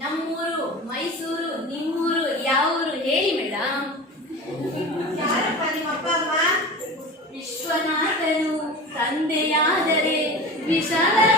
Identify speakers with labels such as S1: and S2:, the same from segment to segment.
S1: ನಮ್ಮೂರು ಮೈಸೂರು ನಿಮ್ಮೂರು ಯಾವೂರು ಹೇಳಿ ಮೇಡಮ್
S2: ಯಾರಪ್ಪ ಅಮ್ಮ?
S1: ವಿಶ್ವನಾಥನು ತಂದೆಯಾದರೆ ವಿಶಾಲಾಕ್ಷಿಯಾಗಿಯಲ್ಲವೇ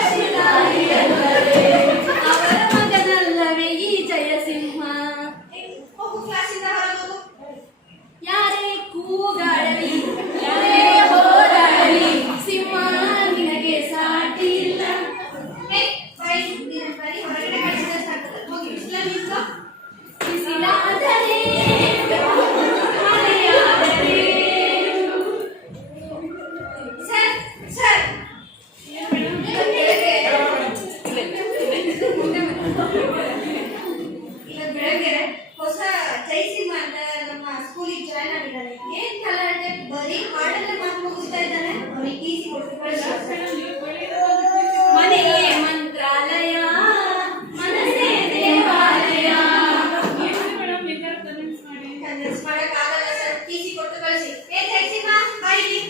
S2: ಬೆಳಗ್ಗೆ ಹೊಸ ಜೈಸಿಂಹ ಅಂತ ನಮ್ಮ ಸ್ಕೂಲಿಗೆ ಜಾಯ್ನ್ ಆಗಿದ್ದಾನೆ. ಏನ್ ಕಲಾಟೆ ಬರೀ ಹಾಡಲ್ಲೇ ಮಾತು ಮುಗಿಸ್ತಾ ಇದ್ದಾನೆ. ಅವ್ರಿಗೆ ಕೊಟ್ಟು ಕಳಿಸಿ
S1: ಮನೆಯೇ ಮಂತ್ರಾಲಯ ಮನಸ್ಸೇ ದೇವಾಲಯ.
S2: ಕನ್ವಿನ್ಸ್ ಮಾಡಕ್ ಆಗಲ್ಲ ಸರ್. ಟಿಸಿ ಕೊಟ್ಟು ಕಳಿಸಿ. ಏ ಜೈಸಿಂಹ ಬಾಯಿಲಿ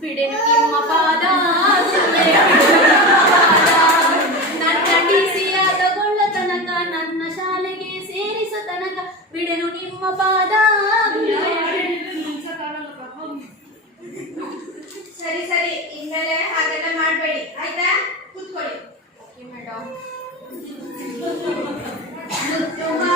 S1: ಬಿಡೆನು ನಿಮ್ಮ ಪಾದ. ನನ್ನ ಟಿಸಿಯ ತಗೊಳ್ಳ ತನಕ ನನ್ನ ಶಾಲೆಗೆ ಸೇರಿಸ ತನಕ ಬಿಡೆನು ನಿಮ್ಮ ಪಾದ
S2: ಸರಿ ಸರಿ, ಇನ್ಮೇಲೆ ಹಾಗೆಲ್ಲ ಮಾಡಬೇಡಿ. ಆಯ್ತಾ? ಕೂತ್ಕೊಳ್ಳಿ.
S1: ಮೇಡಮ್
S2: ಮಾತ ಕೇಳಿ